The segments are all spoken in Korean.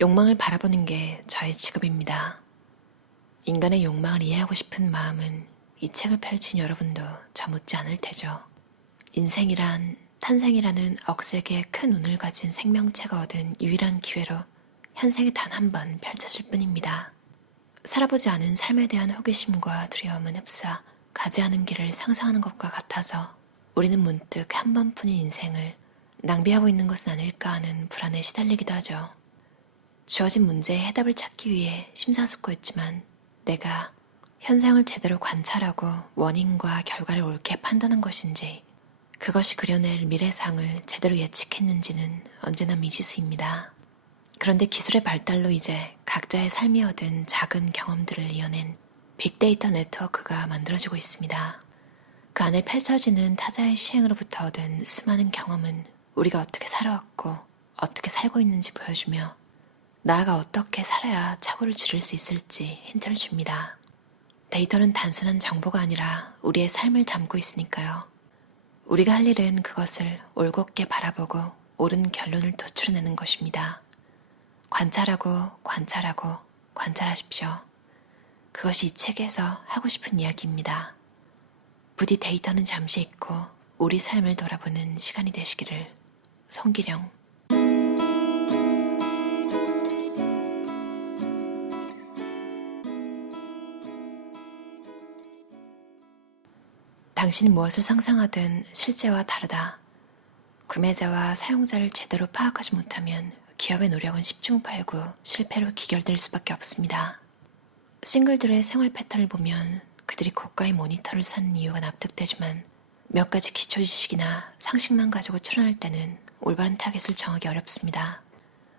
욕망을 바라보는 게 저의 직업입니다. 인간의 욕망을 이해하고 싶은 마음은 이 책을 펼친 여러분도 저 못지 않을 테죠. 인생이란 탄생이라는 억세게 큰 운을 가진 생명체가 얻은 유일한 기회로 현생에 단 한 번 펼쳐질 뿐입니다. 살아보지 않은 삶에 대한 호기심과 두려움은 흡사 가지 않은 길을 상상하는 것과 같아서 우리는 문득 한 번뿐인 인생을 낭비하고 있는 것은 아닐까 하는 불안에 시달리기도 하죠. 주어진 문제에 해답을 찾기 위해 심사숙고했지만 내가 현상을 제대로 관찰하고 원인과 결과를 옳게 판단한 것인지 그것이 그려낼 미래상을 제대로 예측했는지는 언제나 미지수입니다. 그런데 기술의 발달로 이제 각자의 삶이 얻은 작은 경험들을 이어낸 빅데이터 네트워크가 만들어지고 있습니다. 그 안에 펼쳐지는 타자의 시행으로부터 얻은 수많은 경험은 우리가 어떻게 살아왔고 어떻게 살고 있는지 보여주며 나아가 어떻게 살아야 착오를 줄일 수 있을지 힌트를 줍니다. 데이터는 단순한 정보가 아니라 우리의 삶을 담고 있으니까요. 우리가 할 일은 그것을 올곧게 바라보고 옳은 결론을 도출해내는 것입니다. 관찰하고 관찰하고 관찰하십시오. 그것이 이 책에서 하고 싶은 이야기입니다. 부디 데이터는 잠시 잊고 우리 삶을 돌아보는 시간이 되시기를. 송기령. 당신이 무엇을 상상하든 실제와 다르다. 구매자와 사용자를 제대로 파악하지 못하면 기업의 노력은 십중팔구 실패로 기결될 수밖에 없습니다. 싱글들의 생활 패턴을 보면 그들이 고가의 모니터를 사는 이유가 납득되지만 몇 가지 기초 지식이나 상식만 가지고 출연할 때는 올바른 타겟을 정하기 어렵습니다.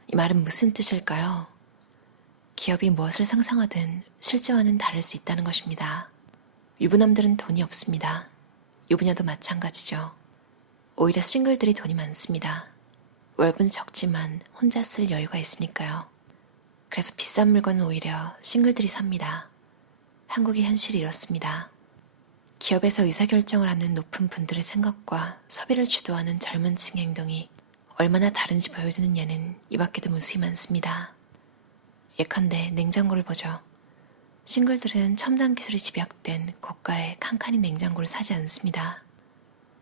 이 말은 무슨 뜻일까요? 기업이 무엇을 상상하든 실제와는 다를 수 있다는 것입니다. 유부남들은 돈이 없습니다. 유부녀도 마찬가지죠. 오히려 싱글들이 돈이 많습니다. 월급은 적지만 혼자 쓸 여유가 있으니까요. 그래서 비싼 물건은 오히려 싱글들이 삽니다. 한국의 현실이 이렇습니다. 기업에서 의사결정을 하는 높은 분들의 생각과 소비를 주도하는 젊은 층의 행동이 얼마나 다른지 보여주는 예는 이 밖에도 무수히 많습니다. 예컨대 냉장고를 보죠. 싱글들은 첨단 기술이 집약된 고가의 칸칸이 냉장고를 사지 않습니다.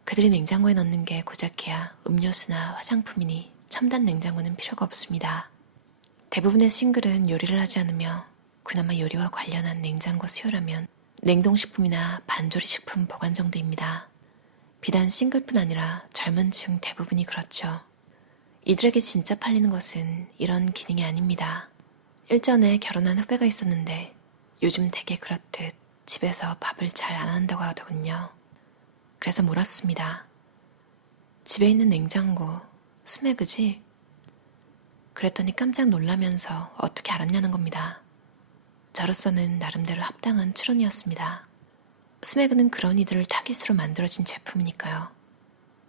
그들이 냉장고에 넣는 게 고작해야 음료수나 화장품이니 첨단 냉장고는 필요가 없습니다. 대부분의 싱글은 요리를 하지 않으며 그나마 요리와 관련한 냉장고 수요라면 냉동식품이나 반조리식품 보관 정도입니다. 비단 싱글뿐 아니라 젊은 층 대부분이 그렇죠. 이들에게 진짜 팔리는 것은 이런 기능이 아닙니다. 일전에 결혼한 후배가 있었는데 요즘 되게 그렇듯 집에서 밥을 잘 안 한다고 하더군요. 그래서 물었습니다. 집에 있는 냉장고 스매그지? 그랬더니 깜짝 놀라면서 어떻게 알았냐는 겁니다. 저로서는 나름대로 합당한 추론이었습니다. 스매그는 그런 이들을 타깃으로 만들어진 제품이니까요.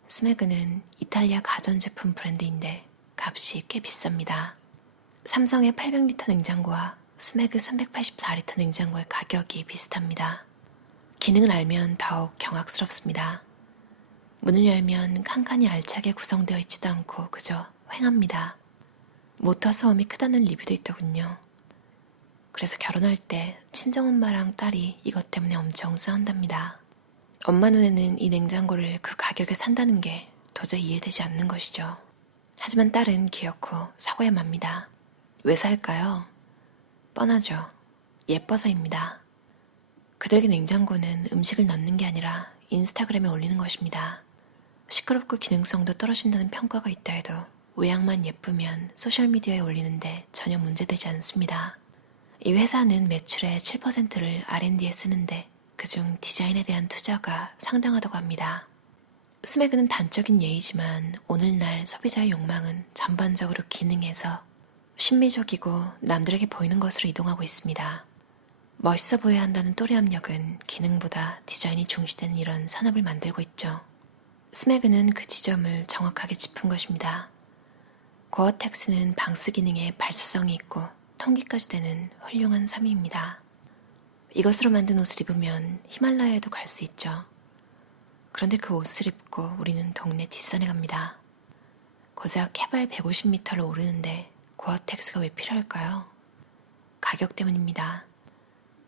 스매그는 이탈리아 가전제품 브랜드인데 값이 꽤 비쌉니다. 삼성의 800리터 냉장고와 스매그 384리터 냉장고의 가격이 비슷합니다. 기능을 알면 더욱 경악스럽습니다. 문을 열면 칸칸이 알차게 구성되어 있지도 않고 그저 휑합니다. 모터 소음이 크다는 리뷰도 있더군요. 그래서 결혼할 때 친정엄마랑 딸이 이것 때문에 엄청 싸운답니다. 엄마 눈에는 이 냉장고를 그 가격에 산다는 게 도저히 이해되지 않는 것이죠. 하지만 딸은 귀엽고 사고야 맙니다. 왜 살까요? 뻔하죠. 예뻐서입니다. 그들에게 냉장고는 음식을 넣는 게 아니라 인스타그램에 올리는 것입니다. 시끄럽고 기능성도 떨어진다는 평가가 있다 해도 외양만 예쁘면 소셜미디어에 올리는데 전혀 문제되지 않습니다. 이 회사는 매출의 7%를 R&D에 쓰는데 그중 디자인에 대한 투자가 상당하다고 합니다. 스매그는 단적인 예이지만 오늘날 소비자의 욕망은 전반적으로 기능에서 신미적이고 남들에게 보이는 것으로 이동하고 있습니다. 멋있어 보여야 한다는 또래 압력은 기능보다 디자인이 중시되는 이런 산업을 만들고 있죠. 스매그는 그 지점을 정확하게 짚은 것입니다. 고어텍스는 방수 기능에 발수성이 있고 통기까지 되는 훌륭한 섬유입니다. 이것으로 만든 옷을 입으면 히말라야에도 갈 수 있죠. 그런데 그 옷을 입고 우리는 동네 뒷산에 갑니다. 고작 해발 150m를 오르는데 고어텍스가 왜 필요할까요? 가격 때문입니다.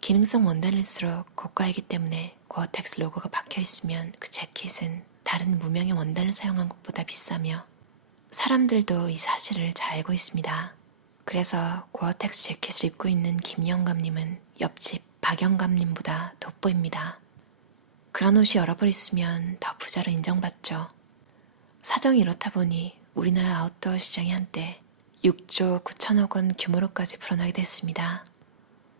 기능성 원단일수록 고가이기 때문에 고어텍스 로고가 박혀있으면 그 재킷은 다른 무명의 원단을 사용한 것보다 비싸며 사람들도 이 사실을 잘 알고 있습니다. 그래서 고어텍스 재킷을 입고 있는 김영감님은 옆집 박영감님보다 돋보입니다. 그런 옷이 여러 벌 있으면 더 부자로 인정받죠. 사정이 이렇다 보니 우리나라 아웃도어 시장이 한때 6조 9천억 원 규모로까지 불어나게 됐습니다.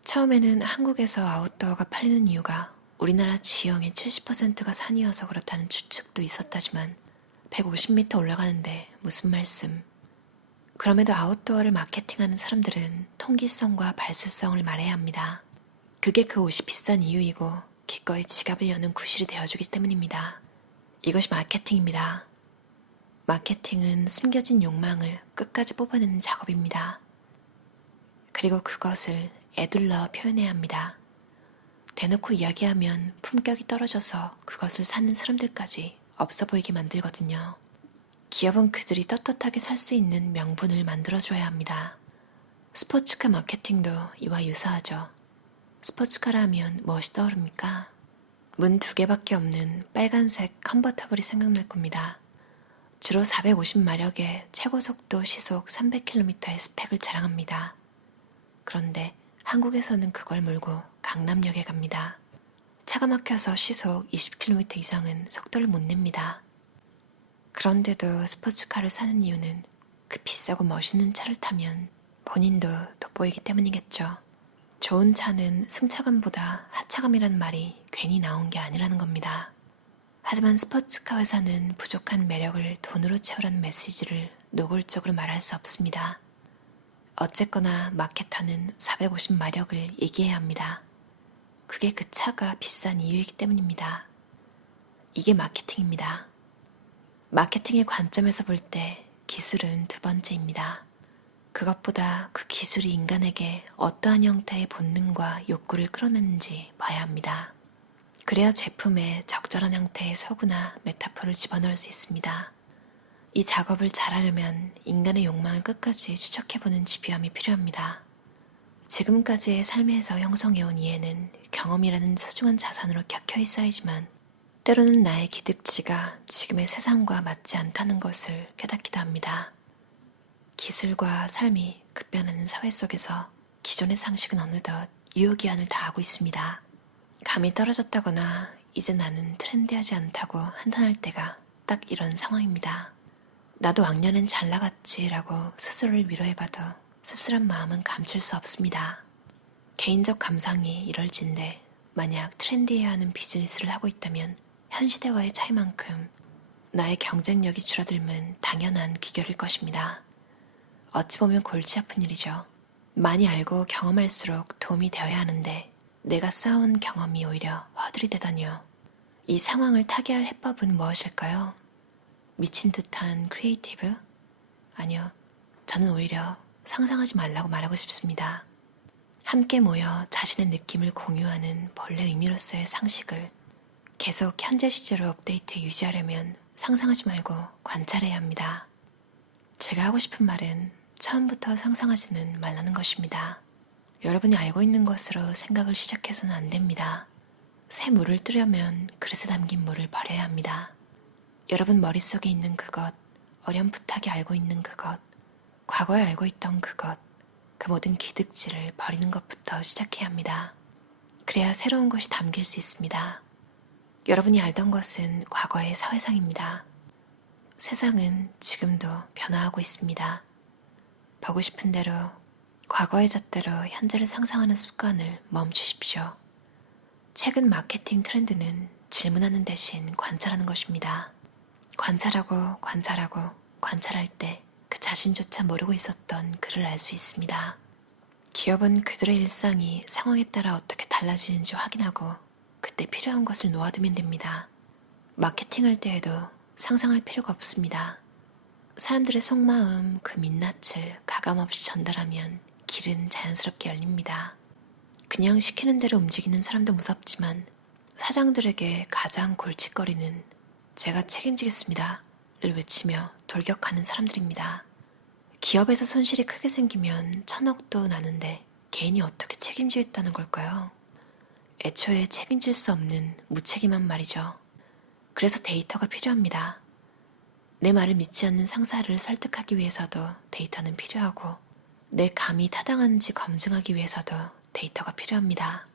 처음에는 한국에서 아웃도어가 팔리는 이유가 우리나라 지형의 70%가 산이어서 그렇다는 추측도 있었다지만 150m 올라가는데 무슨 말씀. 그럼에도 아웃도어를 마케팅하는 사람들은 통기성과 발수성을 말해야 합니다. 그게 그 옷이 비싼 이유이고 기꺼이 지갑을 여는 구실이 되어주기 때문입니다. 이것이 마케팅입니다. 마케팅은 숨겨진 욕망을 끝까지 뽑아내는 작업입니다. 그리고 그것을 애둘러 표현해야 합니다. 대놓고 이야기하면 품격이 떨어져서 그것을 사는 사람들까지 없어 보이게 만들거든요. 기업은 그들이 떳떳하게 살 수 있는 명분을 만들어줘야 합니다. 스포츠카 마케팅도 이와 유사하죠. 스포츠카라 하면 무엇이 떠오릅니까? 문 2개밖에 없는 빨간색 컨버터블이 생각날 겁니다. 주로 450마력의 최고 속도 시속 300km의 스펙을 자랑합니다. 그런데 한국에서는 그걸 몰고 강남역에 갑니다. 차가 막혀서 시속 20km 이상은 속도를 못 냅니다. 그런데도 스포츠카를 사는 이유는 그 비싸고 멋있는 차를 타면 본인도 돋보이기 때문이겠죠. 좋은 차는 승차감보다 하차감이란 말이 괜히 나온 게 아니라는 겁니다. 하지만 스포츠카 회사는 부족한 매력을 돈으로 채우라는 메시지를 노골적으로 말할 수 없습니다. 어쨌거나 마케터는 450마력을 얘기해야 합니다. 그게 그 차가 비싼 이유이기 때문입니다. 이게 마케팅입니다. 마케팅의 관점에서 볼 때 기술은 두 번째입니다. 그것보다 그 기술이 인간에게 어떠한 형태의 본능과 욕구를 끌어내는지 봐야 합니다. 그래야 제품에 적절한 형태의 소구나 메타포를 집어넣을 수 있습니다. 이 작업을 잘하려면 인간의 욕망을 끝까지 추적해보는 집요함이 필요합니다. 지금까지의 삶에서 형성해온 이해는 경험이라는 소중한 자산으로 켜켜이 쌓이지만 때로는 나의 기득치가 지금의 세상과 맞지 않다는 것을 깨닫기도 합니다. 기술과 삶이 급변하는 사회 속에서 기존의 상식은 어느덧 유효기한을 다하고 있습니다. 감이 떨어졌다거나 이제 나는 트렌디하지 않다고 한탄할 때가 딱 이런 상황입니다. 나도 왕년엔 잘 나갔지라고 스스로를 위로해봐도 씁쓸한 마음은 감출 수 없습니다. 개인적 감상이 이럴진데 만약 트렌디해야 하는 비즈니스를 하고 있다면 현 시대와의 차이만큼 나의 경쟁력이 줄어들면 당연한 귀결일 것입니다. 어찌 보면 골치 아픈 일이죠. 많이 알고 경험할수록 도움이 되어야 하는데 내가 쌓아온 경험이 오히려 허들이 되다니요. 이 상황을 타개할 해법은 무엇일까요? 미친 듯한 크리에이티브? 아니요. 저는 오히려 상상하지 말라고 말하고 싶습니다. 함께 모여 자신의 느낌을 공유하는 본래 의미로서의 상식을 계속 현재 시제로 업데이트해 유지하려면 상상하지 말고 관찰해야 합니다. 제가 하고 싶은 말은 처음부터 상상하지는 말라는 것입니다. 여러분이 알고 있는 것으로 생각을 시작해서는 안 됩니다. 새 물을 뜨려면 그릇에 담긴 물을 버려야 합니다. 여러분 머릿속에 있는 그것, 어렴풋하게 알고 있는 그것, 과거에 알고 있던 그것, 그 모든 기득지를 버리는 것부터 시작해야 합니다. 그래야 새로운 것이 담길 수 있습니다. 여러분이 알던 것은 과거의 사회상입니다. 세상은 지금도 변화하고 있습니다. 보고 싶은 대로, 과거의 잣대로 현재를 상상하는 습관을 멈추십시오. 최근 마케팅 트렌드는 질문하는 대신 관찰하는 것입니다. 관찰하고 관찰할 때 그 자신조차 모르고 있었던 그를 알 수 있습니다. 기업은 그들의 일상이 상황에 따라 어떻게 달라지는지 확인하고 그때 필요한 것을 놓아두면 됩니다. 마케팅할 때에도 상상할 필요가 없습니다. 사람들의 속마음, 그 민낯을 가감없이 전달하면 길은 자연스럽게 열립니다. 그냥 시키는 대로 움직이는 사람도 무섭지만 사장들에게 가장 골칫거리는 제가 책임지겠습니다 를 외치며 돌격하는 사람들입니다. 기업에서 손실이 크게 생기면 천억도 나는데 개인이 어떻게 책임지겠다는 걸까요? 애초에 책임질 수 없는 무책임한 말이죠. 그래서 데이터가 필요합니다. 내 말을 믿지 않는 상사를 설득하기 위해서도 데이터는 필요하고 내 감이 타당한지 검증하기 위해서도 데이터가 필요합니다.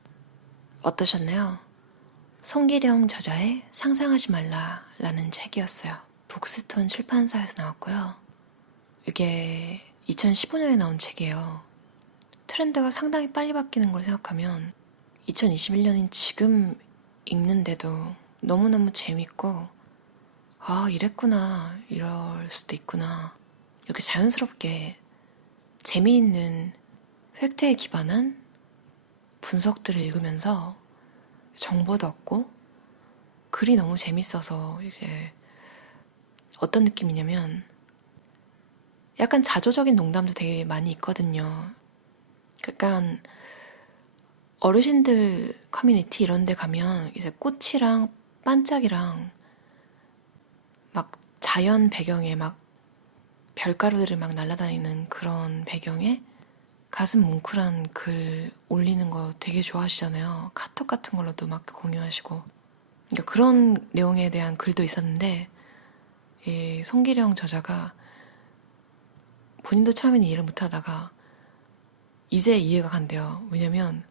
어떠셨나요? 송기령 저자의 상상하지 말라라는 책이었어요. 복스톤 출판사에서 나왔고요. 이게 2015년에 나온 책이에요. 트렌드가 상당히 빨리 바뀌는 걸 생각하면 2021년인 지금 읽는데도 너무너무 재밌고 아 이랬구나 이럴 수도 있구나 이렇게 자연스럽게 재미있는 팩트에 기반한 분석들을 읽으면서 정보도 얻고 글이 너무 재밌어서 이제 어떤 느낌이냐면 약간 자조적인 농담도 되게 많이 있거든요. 약간 어르신들 커뮤니티 이런 데 가면 이제 꽃이랑 반짝이랑 막 자연 배경에 막 별가루들이 막 날아다니는 그런 배경에 가슴 뭉클한 글 올리는 거 되게 좋아하시잖아요. 카톡 같은 걸로도 막 공유하시고. 그러니까 그런 내용에 대한 글도 있었는데 이 송기령 저자가 본인도 처음에는 이해를 못하다가 이제 이해가 간대요. 왜냐면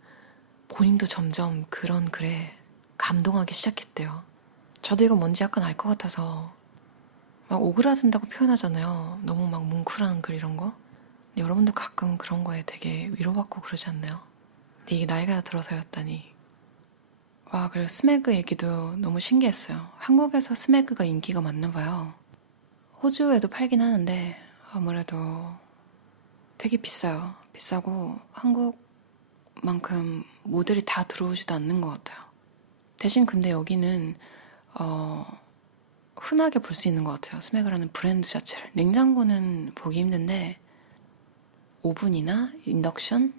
본인도 점점 그런 글에 감동하기 시작했대요. 저도 이거 뭔지 약간 알 것 같아서 막 오그라든다고 표현하잖아요. 너무 막 뭉클한 글 이런 거. 근데 여러분도 가끔 그런 거에 되게 위로받고 그러지 않나요? 근데 이게 나이가 들어서였다니. 와, 그리고 스매그 얘기도 너무 신기했어요. 한국에서 스매그가 인기가 많나 봐요. 호주에도 팔긴 하는데 아무래도 되게 비싸요. 비싸고 한국만큼 모델이 다 들어오지도 않는 것 같아요. 대신 근데 여기는 흔하게 볼 수 있는 것 같아요. 스매그라는 브랜드 자체를. 냉장고는 보기 힘든데 오븐이나 인덕션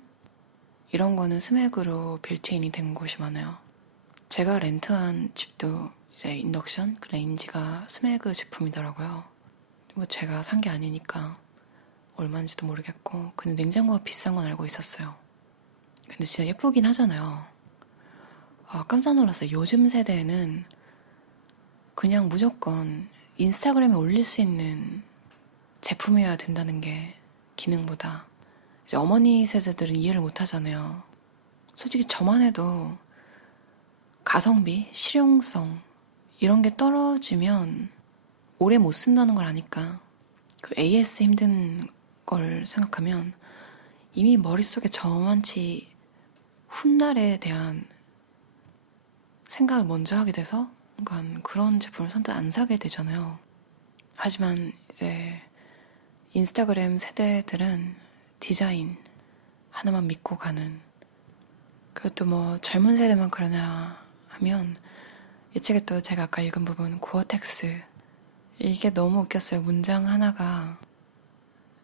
이런 거는 스매그로 빌트인이 된 곳이 많아요. 제가 렌트한 집도 이제 인덕션 그 레인지가 스매그 제품이더라고요. 뭐 제가 산 게 아니니까 얼마인지도 모르겠고 근데 냉장고가 비싼 건 알고 있었어요. 근데 진짜 예쁘긴 하잖아요. 아, 깜짝 놀랐어요. 요즘 세대에는 그냥 무조건 인스타그램에 올릴 수 있는 제품이어야 된다는 게 기능보다 이제 어머니 세대들은 이해를 못 하잖아요. 솔직히 저만 해도 가성비, 실용성 이런 게 떨어지면 오래 못 쓴다는 걸 아니까 그 AS 힘든 걸 생각하면 이미 머릿속에 저만치 훗날에 대한 생각을 먼저 하게 돼서 그러니까 그런 제품을 선뜻 안 사게 되잖아요. 하지만 이제 인스타그램 세대들은 디자인 하나만 믿고 가는 그것도 뭐 젊은 세대만 그러냐 하면 이 책에 또 제가 아까 읽은 부분 고어텍스 이게 너무 웃겼어요. 문장 하나가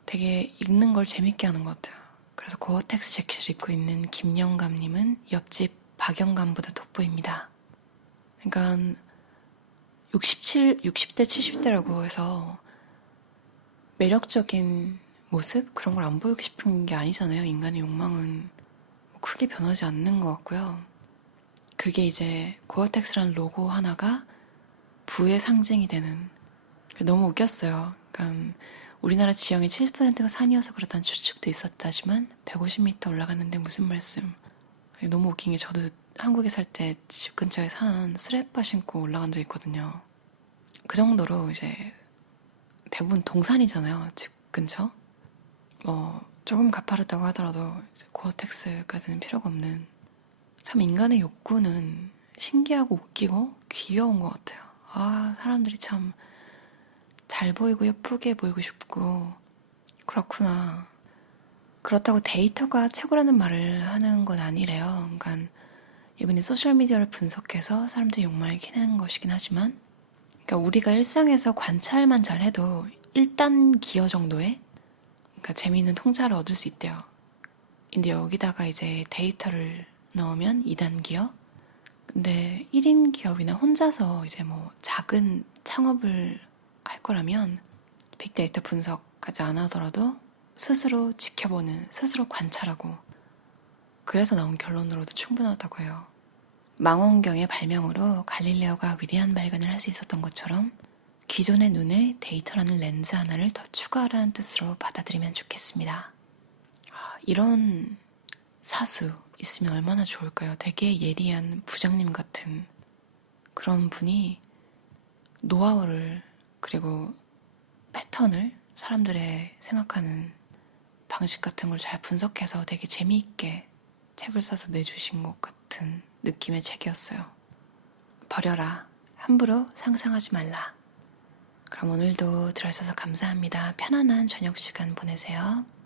되게 읽는 걸 재밌게 하는 것 같아요. 그래서 고어텍스 재킷을 입고 있는 김영감님은 옆집 박영감보다 돋보입니다. 그러니까 60대, 70대라고 해서 매력적인 모습? 그런 걸 안 보이고 싶은 게 아니잖아요. 인간의 욕망은 크게 변하지 않는 것 같고요. 그게 이제 고어텍스라는 로고 하나가 부의 상징이 되는 너무 웃겼어요. 그러니까 우리나라 지형의 70%가 산이어서 그렇다는 추측도 있었다지만 150m 올라갔는데 무슨 말씀. 너무 웃긴 게 저도 한국에 살 때 집 근처에 산 스레빠 신고 올라간 적 있거든요. 그 정도로 이제 대부분 동산이잖아요. 집 근처. 뭐 조금 가파르다고 하더라도 이제 고어텍스까지는 필요가 없는 참 인간의 욕구는 신기하고 웃기고 귀여운 것 같아요. 아, 사람들이 참 잘 보이고 예쁘게 보이고 싶고 그렇구나. 그렇다고 데이터가 최고라는 말을 하는 건 아니래요. 그러니까 이분이 소셜미디어를 분석해서 사람들이 욕망을 캐내는 것이긴 하지만 그러니까 우리가 일상에서 관찰만 잘해도 1단 기어 정도의 그러니까 재미있는 통찰을 얻을 수 있대요. 근데 여기다가 이제 데이터를 넣으면 2단 기어? 근데 1인 기업이나 혼자서 이제 뭐 작은 창업을 할 거라면 빅데이터 분석까지 안 하더라도 스스로 지켜보는, 스스로 관찰하고, 그래서 나온 결론으로도 충분하다고 해요. 망원경의 발명으로 갈릴레오가 위대한 발견을 할 수 있었던 것처럼 기존의 눈에 데이터라는 렌즈 하나를 더 추가하라는 뜻으로 받아들이면 좋겠습니다. 이런 사수 있으면 얼마나 좋을까요? 되게 예리한 부장님 같은 그런 분이 노하우를, 그리고 패턴을, 사람들의 생각하는 방식 같은 걸 잘 분석해서 되게 재미있게 책을 써서 내주신 것 같은 느낌의 책이었어요. 버려라. 함부로 상상하지 말라. 그럼 오늘도 들어주셔서 감사합니다. 편안한 저녁 시간 보내세요.